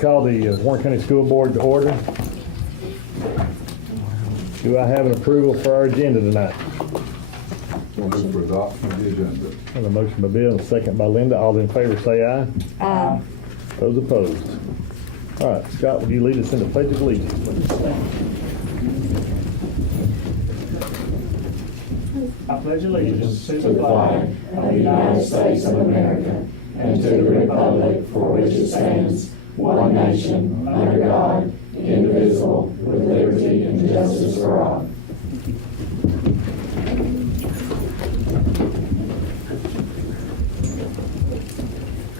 call the Warren County School Board to order. Do I have an approval for our agenda tonight? Move for adoption of the agenda. And a motion by Bill and a second by Linda. All in favor say aye. Aye. Those opposed? All right, Scott, would you lead us in the Pledge of Allegiance, please? I pledge allegiance to To the flag of the United States of America and to the republic for which it stands, one nation, under God, indivisible, with liberty and justice for all.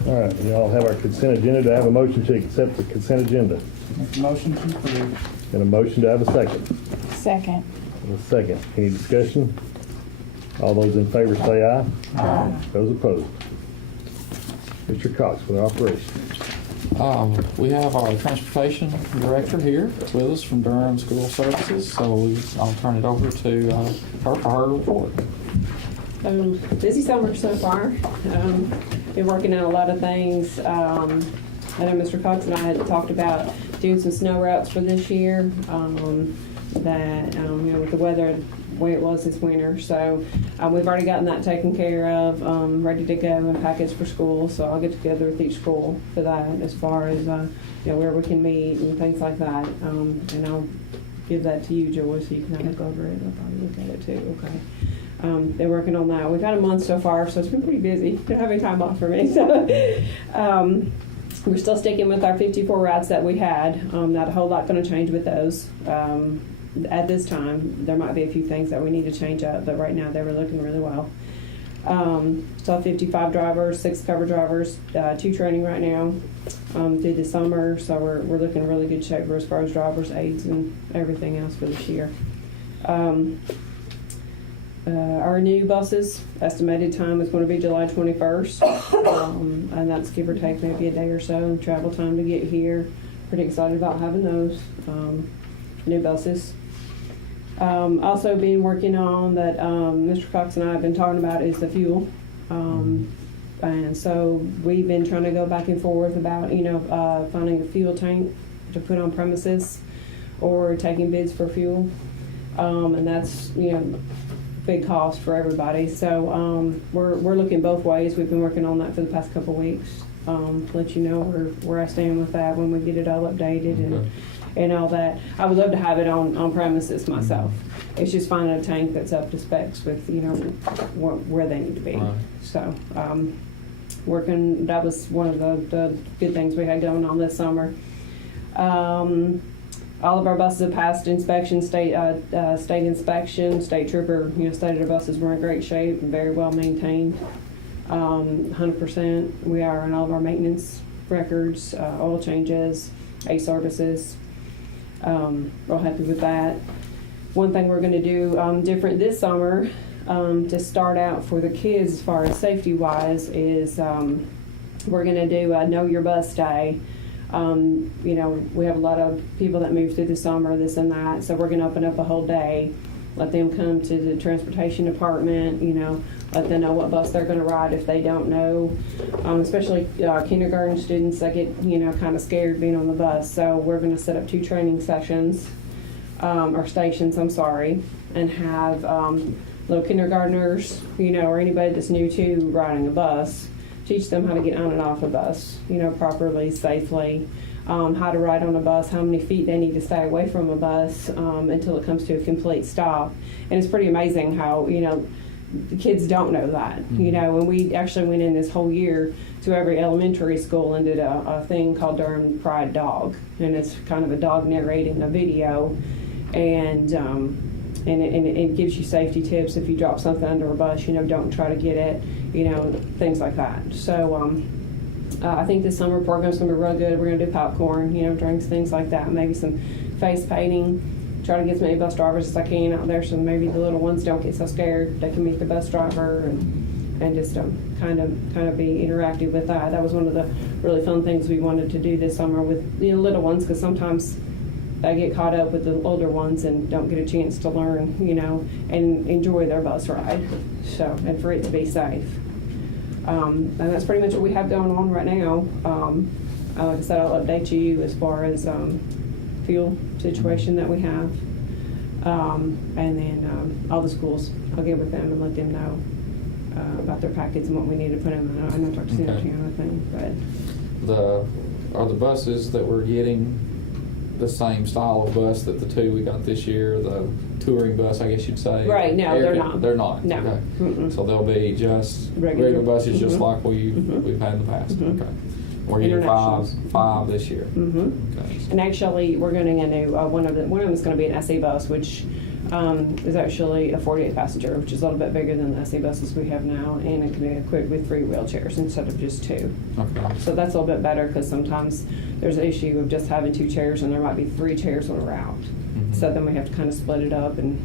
All right, we all have our consent agenda. Do I have a motion to accept the consent agenda? make a motion to approve. And a motion to have a second? Second. And a second. Any discussion? All those in favor say aye. Aye. Those opposed? Mr. Cox with operations. We have our transportation director here with us from Durham School Services, so I'll turn it over to her for her report. Busy summer so far. Been working on a lot of things. I know Mr. Cox and I had talked about doing some snow routes for this year. With the weather the way it was this winter, so we've already gotten that taken care of, ready to go and packaged for school. So I'll get together with each school for that, as far as where we can meet and things like that. And I'll give that to you, Joy, so you can look over it. I'll probably look at it too. Okay. They're working on that. We've had a month so far, so it's been pretty busy. Don't have any time off for me. So we're still sticking with our 54 routes that we had. Not a whole lot going to change with those. At this time, there might be a few things that we need to change up, but right now they were looking really well. Still 55 drivers, 6 cover drivers, 2 training right now through the summer. So we're looking in really good shape as far as drivers, aides, and everything else for this year. Our new buses, estimated time is going to be July 21st, and that's give or take maybe a day or so travel time to get here. Pretty excited about having those new buses. Also being working on that Mr. Cox and I have been talking about is the fuel. And so we've been trying to go back and forth about, finding a fuel tank to put on premises or taking bids for fuel. And that's, big cost for everybody. So we're looking both ways. We've been working on that for the past couple of weeks. Let you know where I stand with that when we get it all updated and all that. I would love to have it on premises myself. It's just finding a tank that's up to specs with where they need to be. Right. So working, that was one of the good things we had going on this summer. All of our buses have passed inspection, state inspection. State trooper, stated our buses were in great shape and very well maintained. 100%. We are on all of our maintenance records, oil changes, A services. Real happy with that. One thing we're going to do different this summer to start out for the kids as far as safety wise is we're going to do a Know Your Bus Day. We have a lot of people that move through the summer, this and that, so we're going to open up a whole day, let them come to the transportation department, let them know what bus they're going to ride if they don't know, especially kindergarten students that get, kind of scared being on the bus. So we're going to set up 2 training sessions, or stations, and have little kindergartners, or anybody that's new to riding a bus, teach them how to get on and off a bus, properly, safely, how to ride on a bus, how many feet they need to stay away from a bus until it comes to a complete stop. And it's pretty amazing how, the kids don't know that, and we actually went in this whole year to every elementary school and did a thing called Durham Pride Dog. And it's kind of a dog narrating a video, and it gives you safety tips. If you drop something under a bus, don't try to get it, things like that. So I think this summer program's going to be real good. We're going to do popcorn, drinks, things like that, maybe some face painting. Try to get as many bus drivers as I can out there, so maybe the little ones don't get so scared. They can meet the bus driver and just kind of be interactive with that. That was one of the really fun things we wanted to do this summer with little ones, because sometimes they get caught up with the older ones and don't get a chance to learn, and enjoy their bus ride. So, and for it to be safe. And that's pretty much what we have going on right now. like I said, I'll update you as far as fuel situation that we have. And then all the schools, I'll get with them and let them know about their packets and what we need to put in. I know Dr. Senior Okay. I think, but Are the buses that we're getting the same style of bus that the two we got this year, the touring bus, I guess you'd say? Right, no, they're not. They're not? No. Okay. Mm-mm. So they'll be just Regular. regular buses, just Mhm. like we've had in the past? Mhm. Okay. We're getting Internationals. five this year? Mhm. Okay. And actually, we're getting a new, one of them is going to be an SE bus, which is actually a 48 passenger, which is a little bit bigger than the SE buses we have now, and it can be equipped with 3 wheelchairs instead of just 2. Okay. So that's a little bit better because sometimes there's an issue of just having 2 chairs and there might be 3 chairs on a route. Mhm. So then we have to kind of split it up, and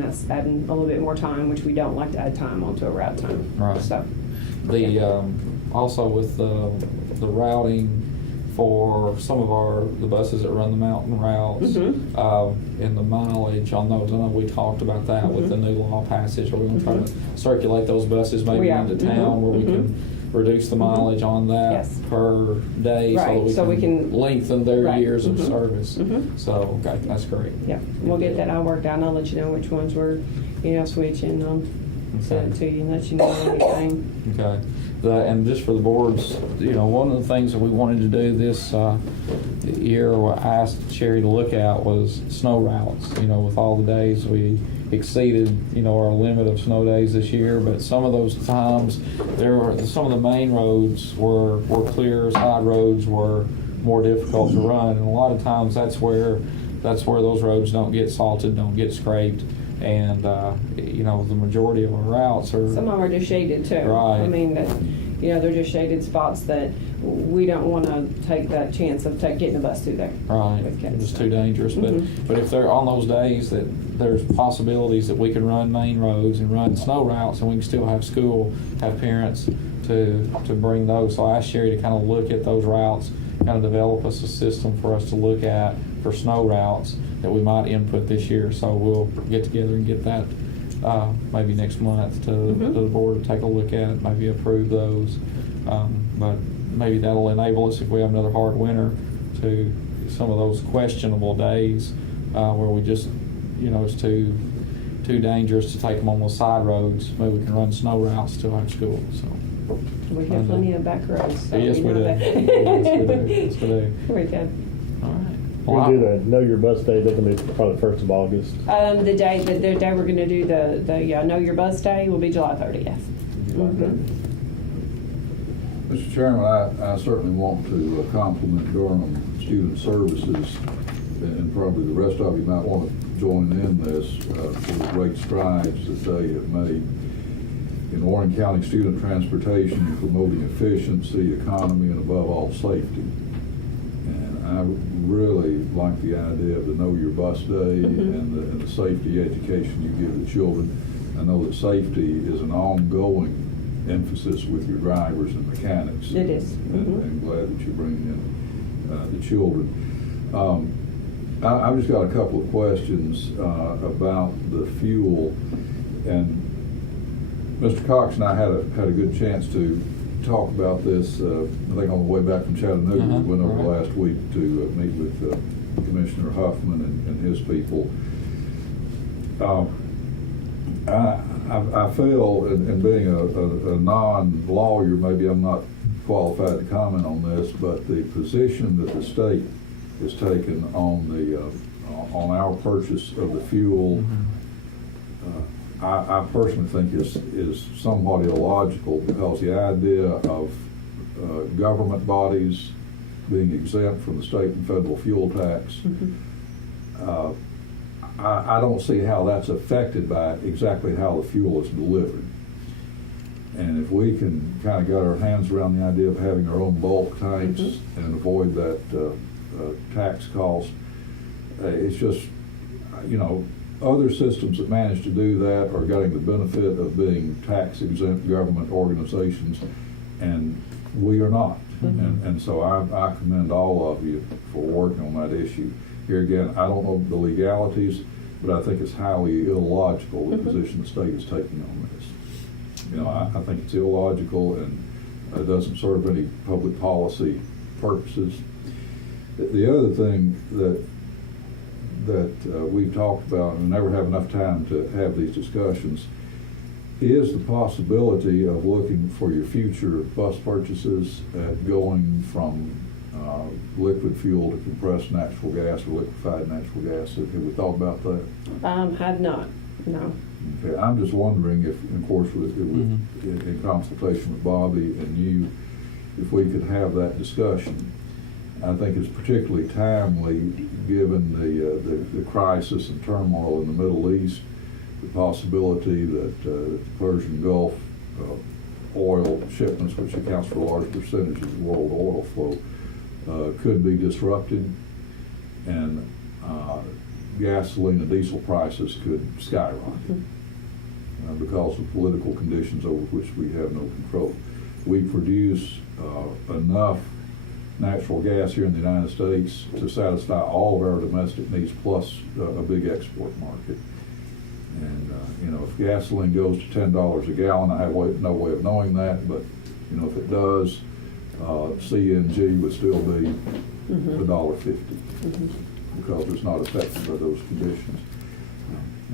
that's adding a little bit more time, which we don't like to add time onto a route time. Right. So, The, also with the routing for some of the buses that run the mountain routes, Mhm. and the mileage on those, I know we talked about that with the new law passage. Are we gonna try to circulate those buses maybe We are. into town where we can reduce the mileage on that Yes. per day? Right, so we can- lengthen their Right. years of Mhm. service. Mhm. So, okay, that's great. yeah, we'll get that all worked out, and I'll let you know which ones we're, switching, send it to you and let you know anything. Okay. And just for the boards, one of the things that we wanted to do this year, what I asked Sherry to look at was snow routes. With all the days we exceeded, our limit of snow days this year, but some of those times, some of the main roads were clear, side roads were more difficult to run, and a lot of times that's where those roads don't get salted, don't get scraped, and the majority of our routes are. Some of them are just shaded too. Right. I mean, they're just shaded spots that we don't want to take that chance of getting a bus through there. Right, with kids. it's too dangerous, but Mhm. if they're on those days that there's possibilities that we can run main roads and run snow routes, and we can still have school, have parents to bring those. So I asked Sherry to kind of look at those routes, kind of develop us a system for us to look at for snow routes that we might input this year. So we'll get together and get that maybe next month to the board to take a look at, maybe approve those. But maybe that'll enable us, if we have another hard winter, to some of those questionable days where we just, it's too dangerous to take them on those side roads. Maybe we can run snow routes to our school. So We have plenty of back roads. So yes, we know do. that. Yes, we do. Yes, we do. We can. All right. We'll do the Know Your Bus Day, that's gonna be probably the 1st of August. The day we're going to do the Know Your Bus Day will be July 30th. Mhm. Mr. Chairman, I certainly want to compliment Durham Student Services, and probably the rest of you might want to join in this, for the great strides that they have made in Warren County student transportation, promoting efficiency, economy, and above all, safety. And I really like the idea of the Know Your Bus Day and the safety education you give the children. I know that safety is an ongoing emphasis with your drivers and mechanics. It is. And I'm glad that you're bringing in the children. I've just got a couple of questions about the fuel. And Mr. Cox and I had a good chance to talk about this, I think on the way back from Chattanooga. We went over Right. last week to meet with Commissioner Huffman and his people. I feel, in being a non-lawyer, maybe I'm not qualified to comment on this, but the position that the state has taken on our purchase of the fuel, I personally think is somewhat illogical, because the idea of government bodies being exempt from the state and federal fuel tax, I don't see how that's affected by exactly how the fuel is delivered. And if we can kind of get our hands around the idea of having our own bulk tanks and avoid that tax cost, it's just, other systems that manage to do that are getting the benefit of being tax-exempt government organizations, and we are not. And so I commend all of you for working on that issue. Here again, I don't know the legalities, but I think it's highly illogical, the position the state is taking on this. I think it's illogical, and it doesn't serve any public policy purposes. The other thing that we've talked about, and never have enough time to have these discussions, is the possibility of looking for your future bus purchases at going from liquid fuel to compressed natural gas or liquefied natural gas. Have we thought about that? Have not, no. Okay, I'm just wondering if, of course, in consultation with Bobby and you, if we could have that discussion. I think it's particularly timely given the crisis and turmoil in the Middle East, the possibility that the Persian Gulf oil shipments, which accounts for a large percentage of the world oil flow, could be disrupted, and gasoline and diesel prices could skyrocket because of political conditions over which we have no control. We produce enough natural gas here in the United States to satisfy all of our domestic needs, plus a big export market. And if gasoline goes to $10 a gallon, I have no way of knowing that, but if it does, CNG would still be $1.50 because it's not affected by those conditions.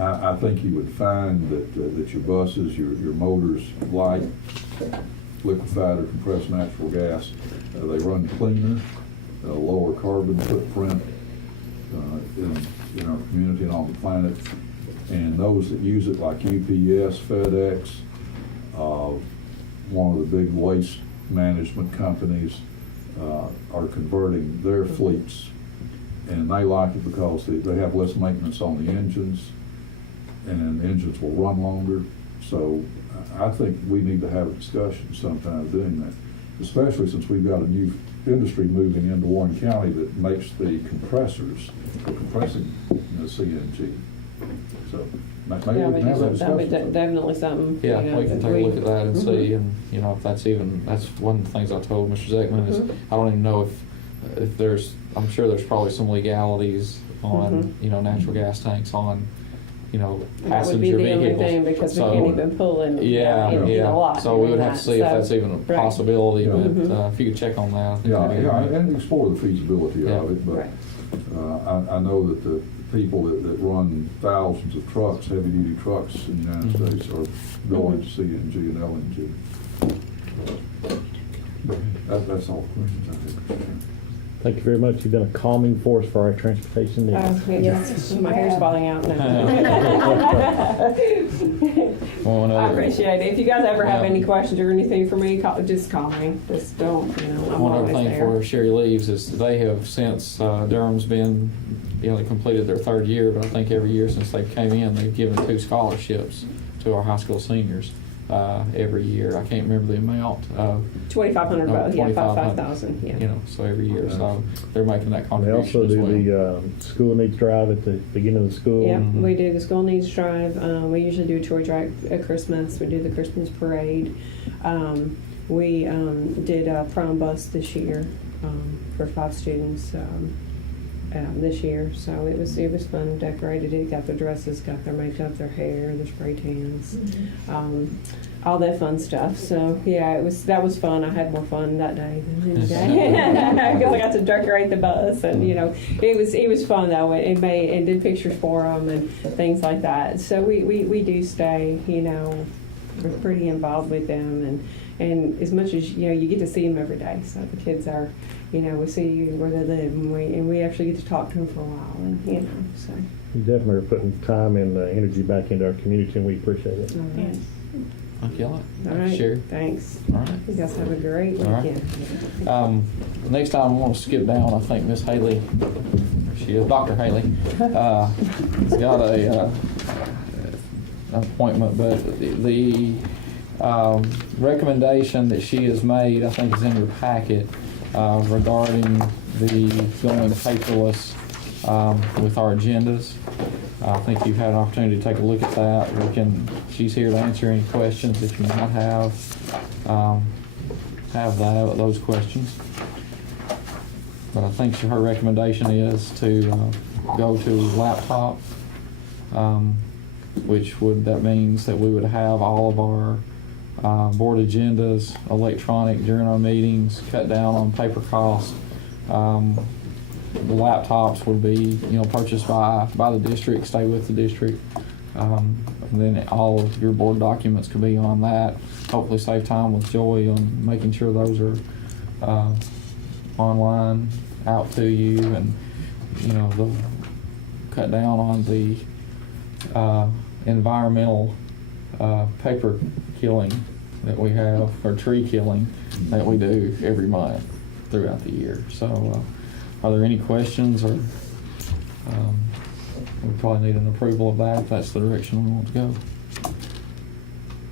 I think you would find that your buses, your motors, light, liquefied or compressed natural gas, they run cleaner, lower carbon footprint in our community and on the planet. And those that use it, like UPS, FedEx, one of the big waste management companies, are converting their fleets, and they like it because they have less maintenance on the engines, and the engines will run longer. So I think we need to have a discussion sometime doing that, especially since we've got a new industry moving into Warren County that makes the compressors for compressing CNG. So maybe we can have that That'd be discussion. definitely something. Yeah, we can take a look at that and see, and if that's one of the things I told Mr. Zeckman is I don't even know if there's, I'm sure there's probably some legalities on natural gas tanks on That would be passenger the only vehicles. thing, because we So- can't even pull in, Yeah, in a lot. So we would have to see if that's even a Right. possibility, Yeah. but if you could check on that. I think Yeah, that'd be yeah, great. and explore the feasibility Yeah. of it, but Right. I know that the people that run thousands of trucks, heavy-duty trucks in the United States, are going to CNG and LNG. That's all the questions I have, Mr. Chairman. Thank you very much. You've been a calming force for our transportation needs. Yes, my hair's falling out now. One I other- appreciate it. If you guys ever have Yeah. any questions or anything for me, just call me. Just don't, I'm One other always thing there. before Sherry leaves is they have since Durham's been, they completed their third year, but I think every year since they came in, they've given 2 scholarships to our high school seniors every year. I can't remember the amount. 2,500 bucks, yeah, 2,500, 5,000, yeah. So every year, so they're making that They contribution also as do well. the school needs drive at the beginning of the school. Yep, Mhm. we do the school needs drive. We usually do a toy drive at Christmas. We do the Christmas parade. We did a prom bus this year for 5 students this year. So it was fun. Decorated it, got their dresses, got their makeup, their hair, their spray tans, all that fun stuff. So yeah, that was fun. I had more fun that day than any day because I got to decorate the bus, and it was fun though. It did pictures for them and things like that. So we do stay, we're pretty involved with them, and as much as you get to see them every day. So the kids are, we see where they live, and we actually get to talk to them for a while, and so. You definitely are putting time and energy back into our community, and we appreciate it. All right. Thank you a lot. All right. Sherry. Thanks. All right. You guys have a great All right. weekend. Next time I want to skip down, I think Miss Haley, there she is, Dr. Haley, has got a appointment, but the recommendation that she has made, I think is in your packet, regarding the going paperless with our agendas. I think you've had an opportunity to take a look at that. She's here to answer any questions if you might have those questions. But I think her recommendation is to go to laptop, that means that we would have all of our board agendas electronic during our meetings, cut down on paper costs, the laptops would be, purchased by the district, stay with the district. And then all of your board documents could be on that. Hopefully save time with Joy on making sure those are online out to you, and they'll cut down on the environmental paper killing that we have, or tree killing that we do every month throughout the year. So are there any questions, or we probably need an approval of that if that's the direction we want to go?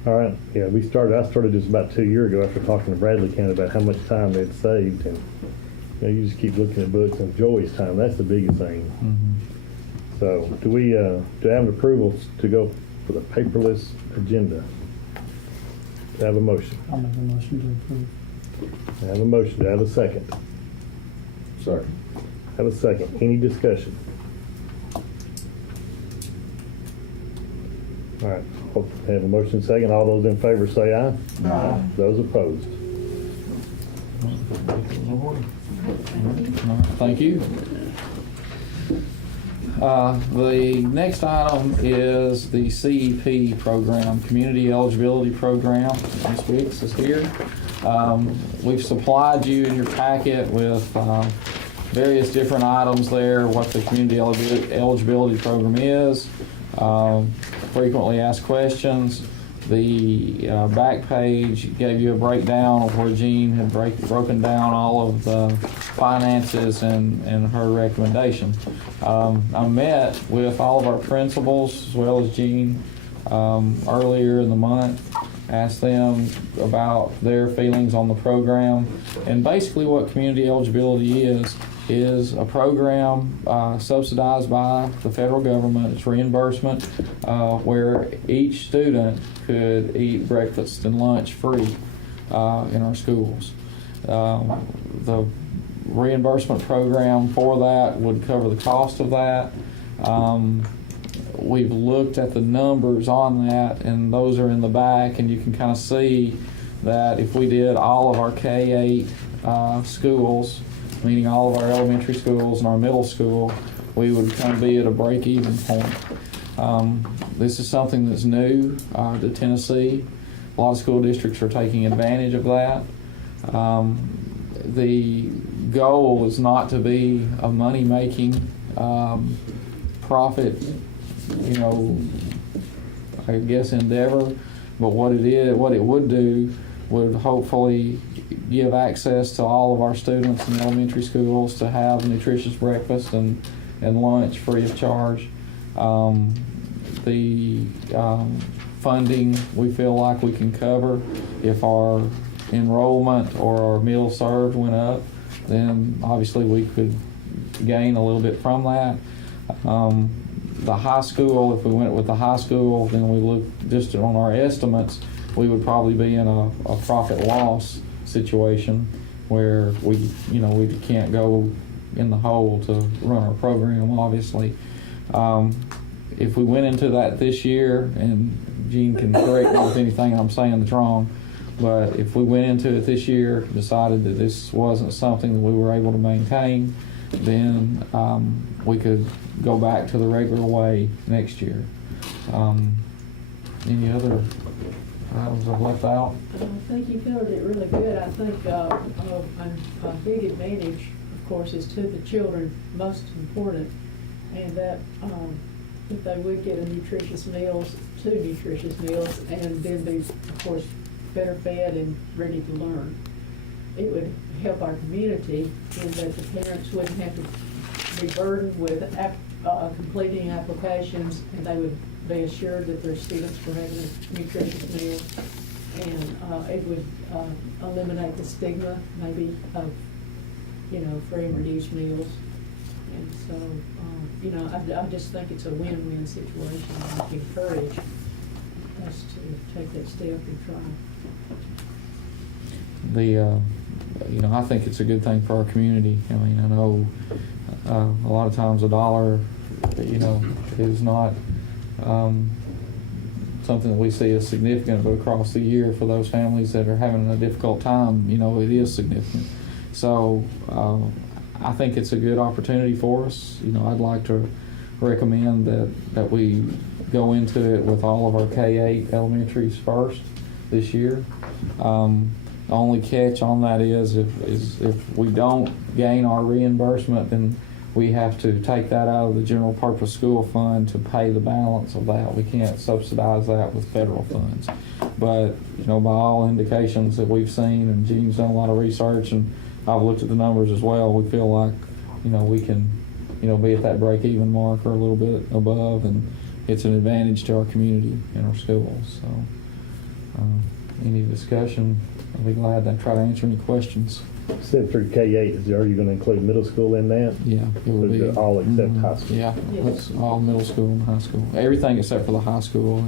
All right, yeah, I started this about 2 years ago after talking to Bradley County about how much time they'd saved, and you just keep looking at books and Joy's time, that's the biggest thing. Mm-hmm. So do we do I have an approval to go for the paperless agenda? Do I have a motion? I'll make a motion to approve. I have a motion, do I have a second? Second. Have a second, any discussion? All right, have a motion second, all those in favor say aye. Aye. Those opposed? All right, thank you. The next item is the CEP program, Community Eligibility Program. Ms. Weeks is here. We've supplied you in your packet with various different items there, what the Community Eligibility Program is, frequently asked questions. The back page gave you a breakdown of where Jean had broken down all of the finances and her recommendation. I met with all of our principals as well as Jean earlier in the month, asked them about their feelings on the program, and basically what community eligibility is a program subsidized by the federal government. It's reimbursement where each student could eat breakfast and lunch free in our schools. The reimbursement program for that would cover the cost of that. We've looked at the numbers on that, and those are in the back, and you can kind of see that if we did all of our K-8 schools, meaning all of our elementary schools and our middle school, we would kind of be at a break-even point. This is something that's new to Tennessee. A lot of school districts are taking advantage of that. The goal is not to be a money-making profit, I guess, endeavor, but what it would do would hopefully give access to all of our students in elementary schools to have nutritious breakfast and lunch free of charge. The funding we feel like we can cover. If our enrollment or our meals served went up, then obviously we could gain a little bit from that. The high school, if we went with the high school, then we look just on our estimates, we would probably be in a profit loss situation where we can't go in the hole to run our program, obviously. If we went into that this year, and Jean can correct me with anything I'm saying that's wrong, but if we went into it this year, decided that this wasn't something that we were able to maintain, then we could go back to the regular way next year. Any other items I've left out? I think you covered it really good. I think a big advantage, of course, is to the children, most important, and that if they would get two nutritious meals, and then be, of course, better fed and ready to learn. It would help our community in that the parents wouldn't have to be burdened with completing applications, and they would be assured that their students were having a nutritious meal. And it would eliminate the stigma, maybe, of, free and reduced meals. And so, I just think it's a win-win situation. I encourage us to take that step and try. I think it's a good thing for our community. I mean, I know a lot of times a dollar, is not something that we see as significant, but across the year for those families that are having a difficult time, it is significant. So I think it's a good opportunity for us. You know, I'd like to recommend that we go into it with all of our K-8 elementaries first this year. The only catch on that is if we don't gain our reimbursement, then we have to take that out of the general purpose school fund to pay the balance of that. We can't subsidize that with federal funds. But, you know, by all indications that we've seen, and Gene's done a lot of research, and I've looked at the numbers as well, we feel like, you know, we can, you know, be at that break-even mark or a little bit above, and it's an advantage to our community and our schools. So, any discussion, I'll be glad to try to answer any questions. Said through K-8, are you gonna include middle school in that? Yeah, it will be. All except high school? Yeah, Yes. it's all middle school and high school. Everything except for the high school,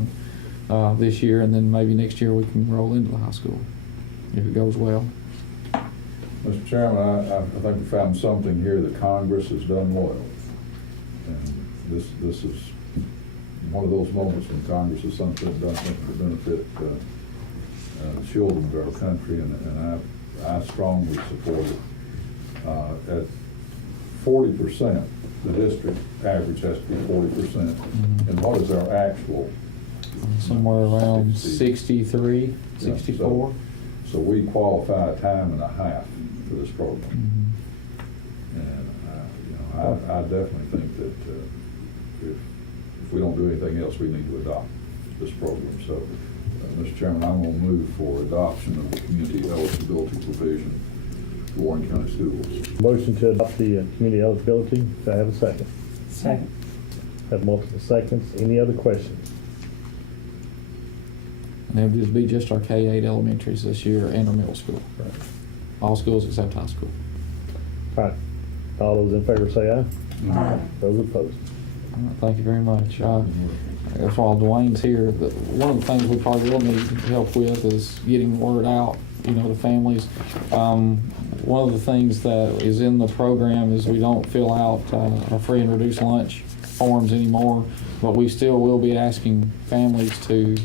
and this year, and then maybe next year we can roll into the high school if it goes well. Mr. Chairman, I think we found something here that Congress has done well. And this is one of those moments when Congress has done something to benefit children of our country, and I strongly support it. At 40%, the district average has to be 40%. And what is our actual? Somewhere around 63, Yeah, 64. So we qualify a time and a half for this program. Mhm. And, you know, I definitely think that if we don't do anything else, we need to adopt this program. So, Mr. Chairman, I'm going to move for adoption of the community eligibility provision for Warren County Schools. Motion to adopt the community eligibility. Do I have a second? Second. Have multiple seconds. Any other questions? And it'll just be just our K-8 elementaries this year and our middle school. Right. All schools except high school. All right. All those in favor say aye. Aye. Those opposed? All right, thank you very much. That's while Dwayne's here, one of the things we probably will need help with is getting the word out, you know, to families. One of the things that is in the program is we don't fill out our free and reduced lunch forms anymore, but we still will be asking families to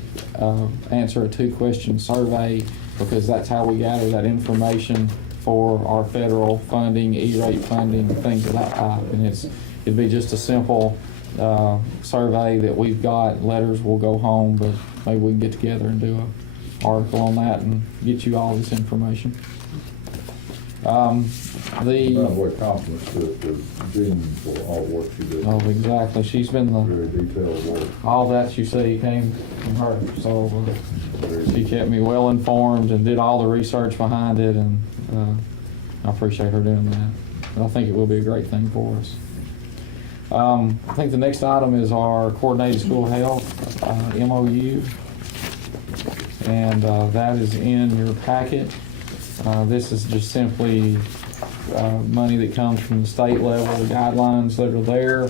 answer a 2-question survey, because that's how we gather that information for our federal funding, E-rate funding, things of that type. And it'd be just a simple survey that we've got. Letters will go home, but maybe we can get together and do an article on that and get you all this information. By the way, compliments to Jean for all the work she did. Oh, exactly. She's been Very detailed work. all that you see came from her. So she kept me well informed and did all the research behind it, and I appreciate her doing that. I think it will be a great thing for us. I think the next item is our coordinated school health MOU, and that is in your packet. This is just simply money that comes from the state level, the guidelines that are there.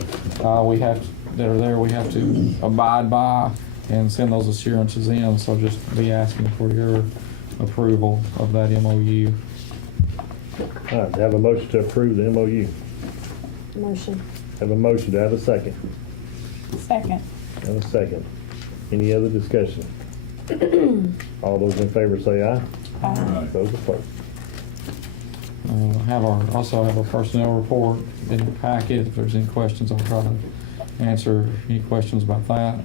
We have to abide by and send those assurances in. So just be asking for your approval of that MOU. All right, have a motion to approve the MOU. Motion. Have a motion. Do I have a second? Second. Have a second. Any other discussion? All those in favor say aye. Aye. Those opposed? Also have a personnel report in your packet. If there's any questions, I'll try to answer any questions about that.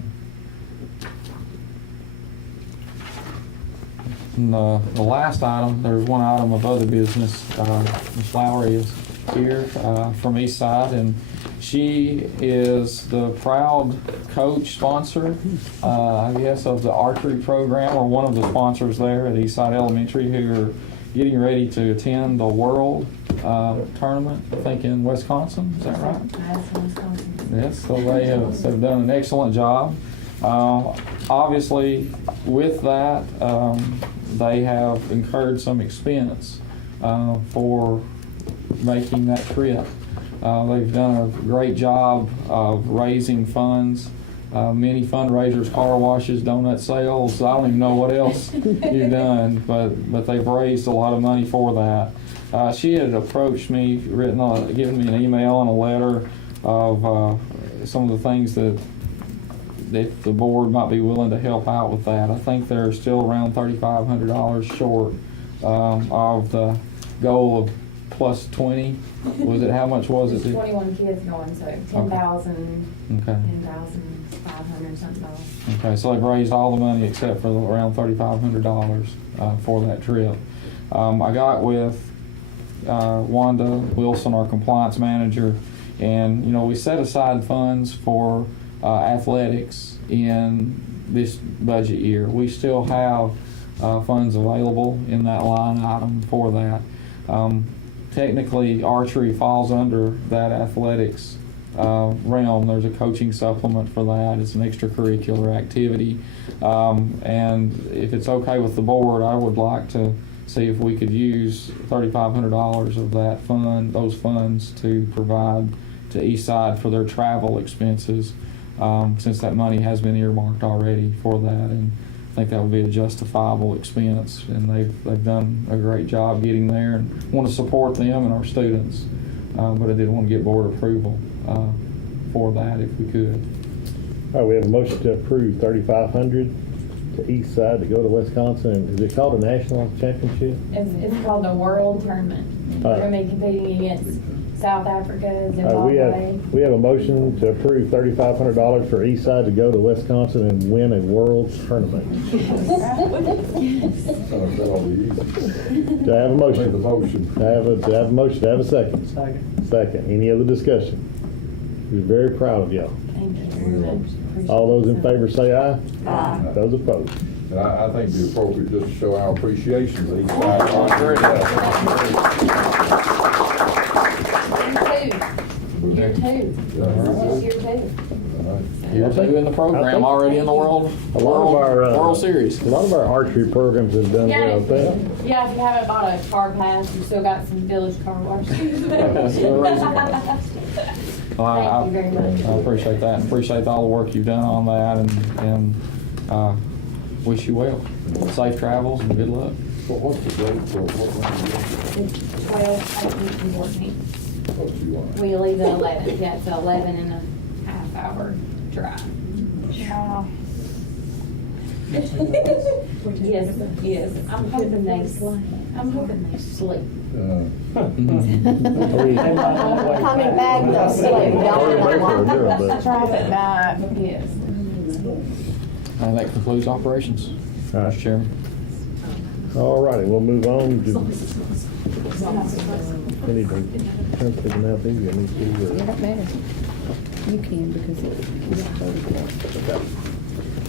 And the last item, there's one item of other business. Ms. Lowry is here from East Side, and she is the proud coach sponsor, I guess, of the archery program, or one of the sponsors there at East Side Elementary, who are getting ready to attend the World Tournament, I think in Wisconsin. Is that right? Yes, so they have done an excellent job. Obviously, with that, they have incurred some expense for making that trip. They've done a great job of raising funds. Many fundraisers, car washes, donut sales. I don't even know what else you've done, but they've raised a lot of money for that. She had approached me, given me an email and a letter of some of the things that the board might be willing to help out with that. I think they're still around $3,500 short of the goal of plus 20? Was it, how much was it? There's 21 kids going, so 10,000, Okay. 10,500 something dollars. Okay, so they've raised all the money except for around $3,500 for that trip. I got with Wanda Wilson, our compliance manager, and we set aside funds for athletics in this budget year. We still have funds available in that line item for that. Technically, archery falls under that athletics realm. There's a coaching supplement for that. It's an extracurricular activity. And if it's okay with the board, I would like to see if we could use $3,500 of that fund, those funds, to provide to Eastside for their travel expenses, since that money has been earmarked already for that. And I think that would be a justifiable expense, and they've done a great job getting there, and want to support them and our students. But I did want to get board approval for that if we could. All right, we have a motion to approve $3,500 to East Side to go to Wisconsin. And is it called a national championship? It's called the World Tournament. We're going to be competing against South Africa, Zimbabwe. We have a motion to approve $3,500 for East Side to go to Wisconsin and win a world tournament. That'll be easy. Do I have a Make the motion? motion. Do I have a motion? Do I have a second? Second. Second. Any other discussion? We're very proud of y'all. Thank you very much. Appreciate All those it. in favor say aye. Aye. Those opposed. And I think it'd be appropriate just to show our appreciation to each side. Year two. This is year two. Year two in the program, already in the World A lot of our World Series. A lot of our archery programs have done Yeah, well. Thank yeah, if you haven't bought a car pass, you still got some village car washes. Well, Thank you very much. I appreciate that. Appreciate all the work you've done on that, and wish you well. Safe travels and good luck. Well, what's the date for what one It's 12, 18, and 14. what you want? We leave at 11. Yeah, it's an 11.5-hour drive. Yes. I'm hoping they sleep. Coming back, they'll sleep. Traffic night. Yes. And that concludes operations, All right. Mr. Chairman. All righty, we'll move on. We need to turn to the mouth easier. Let me see where- It matter. You can because it's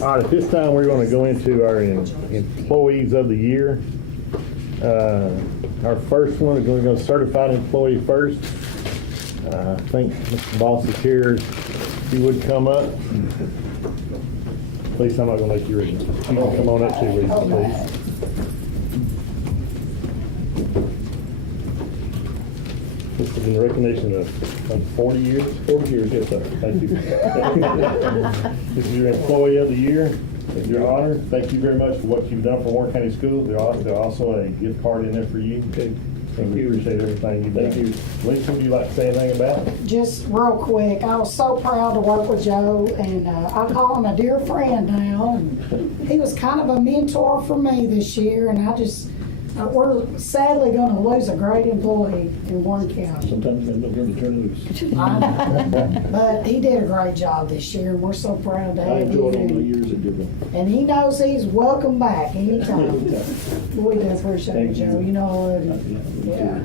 All right, at this time, we're going to go into our employees of the year. Our first one is going to go certified employee first. I think Mr. Boss is here. If you would come up. Please, I'm not going to let you read it. You can come on up too, Lisa, please. This is in recognition of 40 years. 40 years, yes, sir. Thank you. This is your employee of the year. It's your honor. Thank you very much for what you've done for Warren County Schools. There's also a gift card in there for you. Okay. And we appreciate everything you've done. Thank you. Lisa, would you like to say anything about it? Just real quick, I was so proud to work with Joe, and I call him a dear friend now. And he was kind of a mentor for me this year, and we're sadly going to lose a great employee in Warren County. Sometimes they don't get to turn loose. I know. But he did a great job this year, and we're so proud to have him. years at Goodwill. And he knows he's welcome back anytime. We do appreciate it, Joe. You know I love you. Yeah.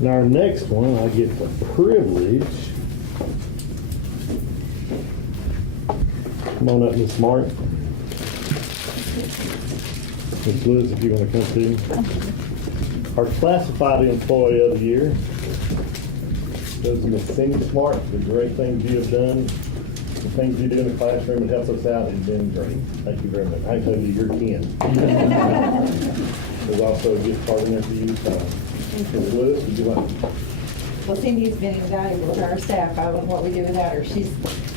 Now, our next one, I get the privilege. Come on up, Miss Smart. Miss Lewis, if you want to come too. Our classified employee of the year goes to Miss Cindy Smart. The great things you have done, the things you do in the classroom and help us out has been great. Thank you very much. I told you you're 10. There's also a gift card in there for you. Ms. Lewis, would you like? Well, Cindy's been invaluable to our staff. I don't know what we do without her. She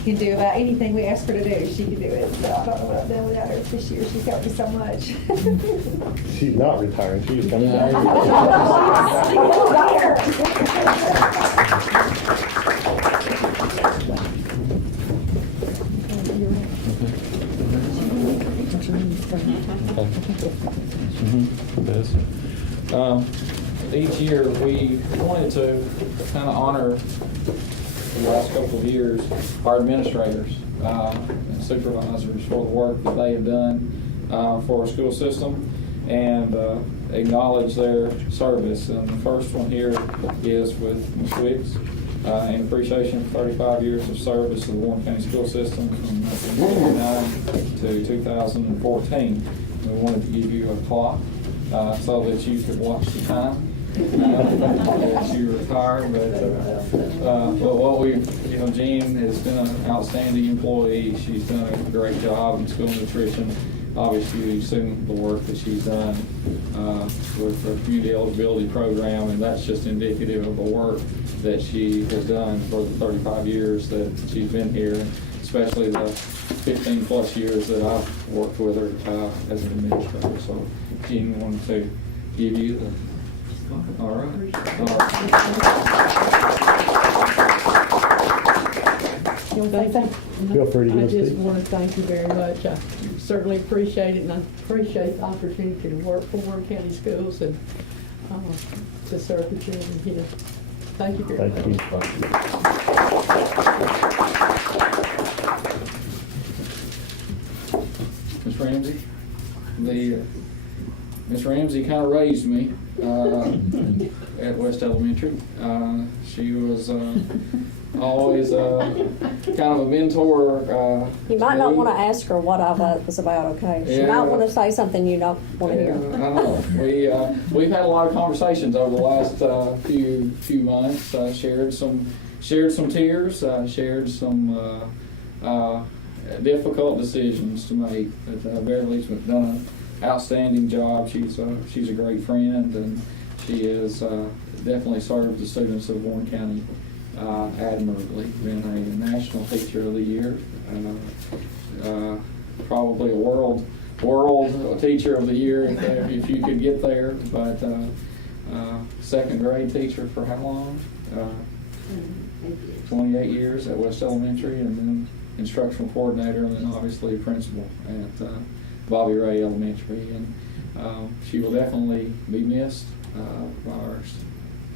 can do about anything we ask her to do. She can do it. So I don't know what I've done without her this year. She's helped me so much. She's not retiring. She's coming back. Each year, we wanted to kind of honor the last couple of years our administrators and supervisors for the work that they have done for our school system and acknowledge their service. And the first one here is with Ms. Wicks in appreciation for 35 years of service to the Warren County school system from 1999 to 2014. We wanted to give you a clock so that you could watch the time as you retire. But what Jean has been an outstanding employee. She's done a great job in school nutrition. Obviously, you've seen the work that she's done with the community eligibility program, and that's just indicative of the work that she has done for the 35 years that she's been here, especially the 15 plus years that I've worked with her as an administrator. So Jean wanted to give you the, all right. Feel free to I give us just the- want to thank you very much. I certainly appreciate it, and I appreciate the opportunity to work for Warren County Schools and to serve the children here. Thank you very much. Ms. Ramsey, Ms. Ramsey kind of raised me at West Elementary. She was always kind of a mentor. You might not want to ask her what all that was about, okay? She might want to say something you don't want to hear. I know. We've had a lot of conversations over the last few months. Shared some tears. Shared some difficult decisions to make. But Beverly's done an outstanding job. She's a great friend, and she has definitely served the students of Warren County admirably. Been a National Teacher of the Year, probably a world Teacher of the Year if you could get there. But second grade teacher for how long? 28 years at West Elementary, and then instructional coordinator, and then obviously principal at Bobby Ray Elementary. And she will definitely be missed by our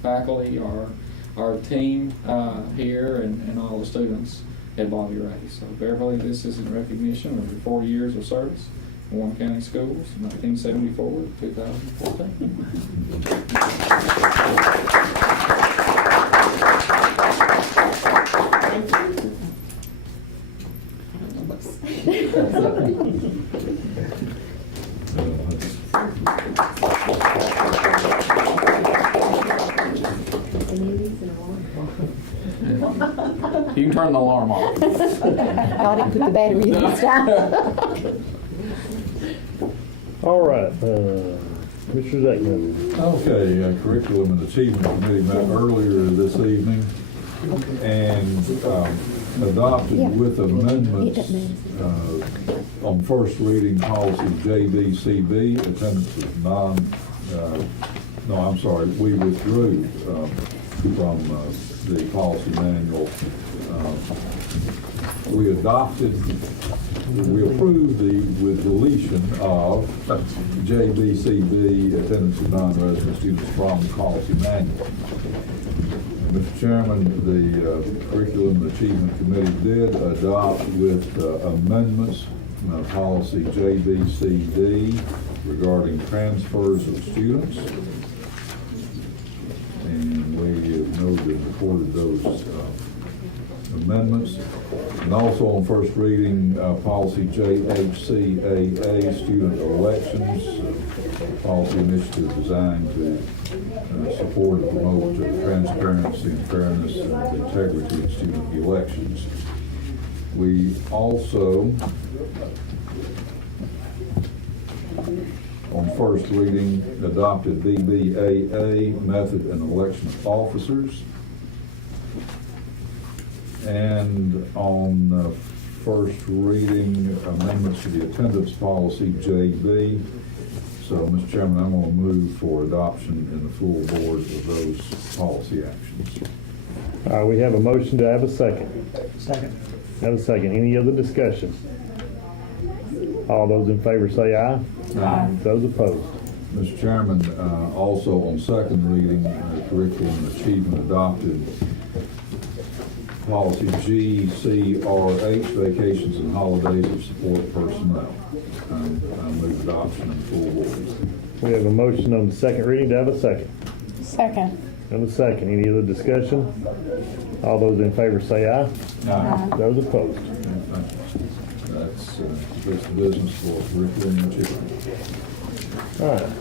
faculty, our team here, and all the students at Bobby Ray. So Beverly, this is in recognition of your 40 years of service in Warren County Schools, 1974 to 2014. You can turn the alarm off. I didn't put the battery in this time. All right, Mr. Zeckman. Okay, Curriculum and Achievement Committee met earlier this evening and adopted with amendments on first reading policy JBCB, attendance of we withdrew from the policy manual. We approved with deletion of JBCB, attendance of non-resident students from the policy manual. Mr. Chairman, the Curriculum and Achievement Committee did adopt with amendments policy JBCD regarding transfers of students. And we have noted and reported those amendments. And also on first reading, policy JHCAA, student elections, policy initiative designed to support and promote transparency and fairness and integrity in student elections. We also, on first reading, adopted BBAA, method and election of officers. And on first reading, amendments to the attendance policy, JB. So, Mr. Chairman, I'm going to move for adoption in the full board of those policy actions. We have a motion to have a second. Second. Have a second. Any other discussion? All those in favor say aye. Aye. Those opposed? Mr. Chairman, also on second reading, curriculum and achievement adopted policy GCRH, vacations and holidays of support personnel. I move adoption in full board. We have a motion on the second reading. Do I have a second? Second. And a second. Any other discussion? All those in favor say aye. Aye. Those opposed? That's the business for curriculum and achievement. All right.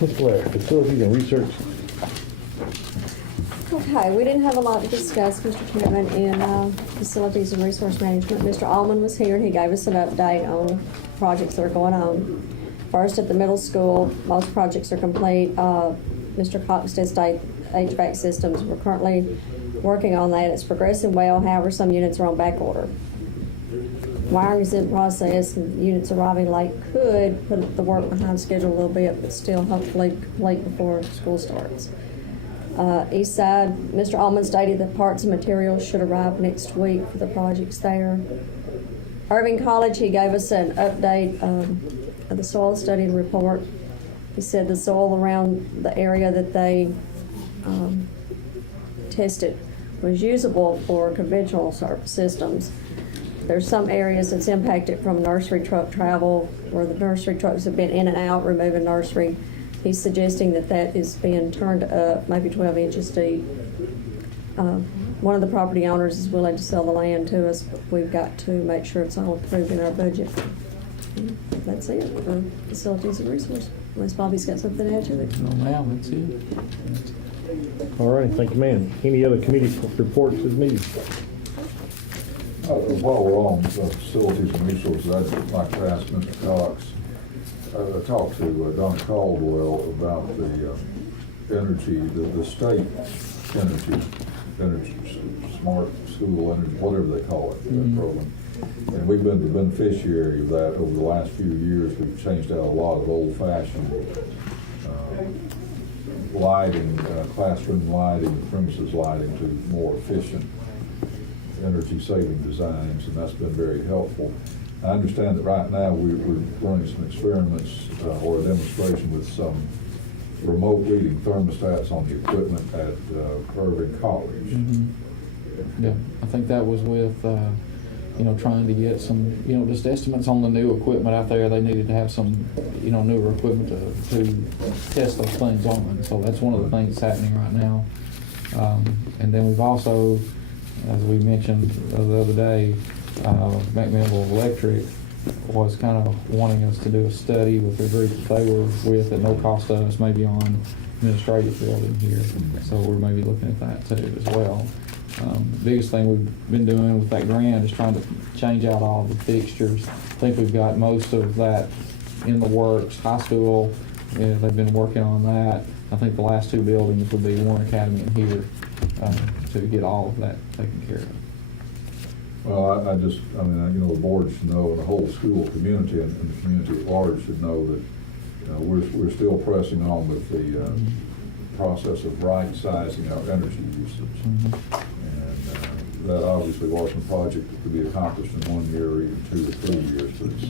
Ms. Blair, facilities and research. Okay, we didn't have a lot to discuss, Mr. Chairman, in facilities and resource management. Mr. Allman was here and he gave us an update on projects that are going on. First, at the middle school, most projects are complete. Mr. Cox did state HVAC systems. We're currently working on that. It's progressing well. However, some units are on back order. Wiring is in process, and units arriving late could put the work behind schedule a little bit, but still hopefully complete before school starts. East side, Mr. Allman stated that parts and materials should arrive next week for the projects there. Irving College, he gave us an update of the soil study report. He said the soil around the area that they tested was usable for conventional systems. There's some areas that's impacted from nursery truck travel where the nursery trucks have been in and out removing nursery. He's suggesting that that is being turned up maybe 12 inches deep. One of the property owners is willing to sell the land to us, but we've got to make sure it's all approved in our budget. That's it for facilities and resources. Unless Bobby's got something to add to it. No, ma'am, that's it. All right, thank you, ma'am. Any other committee reports this meeting? While we're on facilities and resources, I'd like to ask Mr. Cox, I talked to Donna Caldwell about the energy, the state energy, smart school energy, whatever they call it, that program. And we've been the beneficiary of that over the last few years. We've changed out a lot of old-fashioned lighting, classroom lighting, premises lighting to more efficient energy-saving designs, and that's been very helpful. I understand that right now we're running some experiments or a demonstration with some remote reading thermostats on the equipment at Irving College. Mm-hmm. Yeah, I think that was with, trying to get some, just estimates on the new equipment out there. They needed to have some, newer equipment to test those things on. So that's one of the things that's happening right now. And then we've also, as we mentioned the other day, McMinnville Electric was kind of wanting us to do a study with the group that they were with at no cost to us, maybe on administrative building here. So we're maybe looking at that too as well. The biggest thing we've been doing with that grant is trying to change out all the fixtures. I think we've got most of that in the works. High school, they've been working on that. I think the last two buildings would be Warren Academy and here to get all of that taken care of. Well, the board should know, and the whole school community and the community at large should know that we're still pressing on with the process of right-sizing our energy usage. And that obviously wasn't a project that could be accomplished in 1 year or even 2 or 3 years, but it's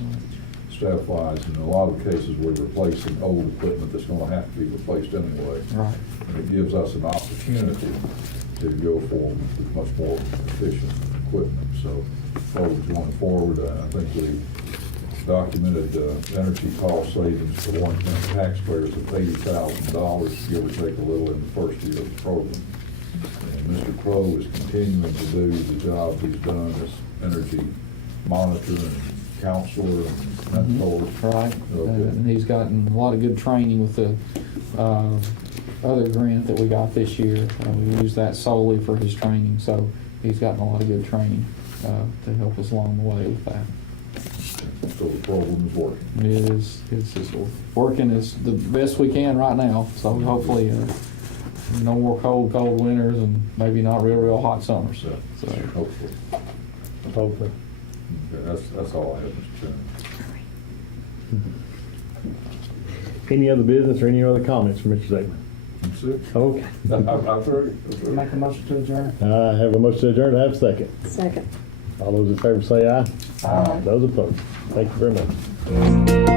stepwise. And in a lot of cases, we're replacing old equipment that's going to have to be replaced anyway. Right. And it gives us an opportunity to go forward with much more efficient equipment. So, going forward, I think we documented energy cost savings for Warren County taxpayers of $80,000, give or take a little, in the first year of the program. And Mr. Crow is continuing to do the job he's done as energy monitor and counselor and mentor. Right. Okay. And he's gotten a lot of good training with the other grant that we got this year. We used that solely for his training, so he's gotten a lot of good training to help us along the way with that. So the program is working. It's working as the best we can right now. So hopefully no more cold winters and maybe not real hot summers. So Hopefully. Hopefully. Okay, that's all I have, Mr. Chairman. Any other business or any other comments from Mr. Zackman? That's it. Okay. I'm through. Make a motion to adjourn. I have a motion to adjourn. I have a second. Second. All those in favor say aye. Aye. Those opposed. Thank you very much.